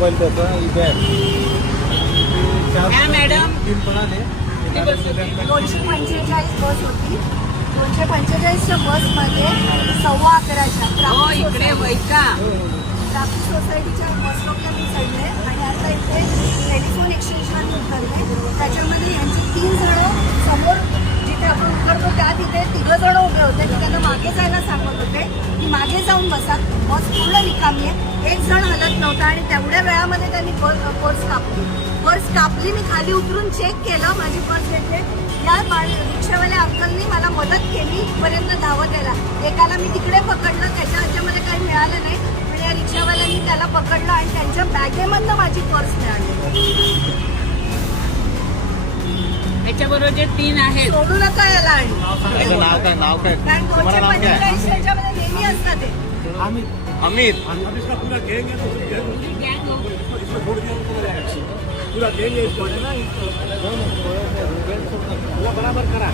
त्याचा ही bag madam. तीन दोनशे पंचेचाळीस बस होती. दोनशे पंचेचाळीसच्या बसमध्ये सव्वा अकराच्या हो ट्राफिक इकडे वैका ट्राफिक सोसायटीच्या बस स्टॉपला मी चढले आणि आता इथे टेलिफोन एक्सचेंजला मी उतरले त्याच्यामध्ये यांची तीन जण समोर जिथे आपण उतरतो त्या तिथे तिघं जण उभे होते मी त्यांना मागे जायला सांगत होते की मागे जाऊन बसा बस पूर्ण रिकामी आहे. एक जण हलत नव्हता आणि तेवढ्या वेळामध्ये त्यांनी पर्स पर्स कापली. पर्स कापली मी खाली उतरून चेक केलं माझी पर्स घेतले. या मा- रिक्षावाल्या अंकलनी मला मदत केली इथपर्यंत धावत यायला. एकाला मी तिकडे पकडलं त्याच्या ह्याच्यामध्ये काही मिळालं नाही. पण या रिक्षावाल्यांनी त्याला पकडलं आणि त्यांच्या बॅगेमधनं माझी पर्स मिळाली. याच्याबरोबर जे तीन आहेत. सोडू नका याला आणि. काय नाव काय? कारण तुम्हाला दोनशे नाव काय? पंचेचाळीस त्याच्यामध्ये नेहमी असतात ते. अमित पूरा इसको है ना इसको पूरा बराबर करा.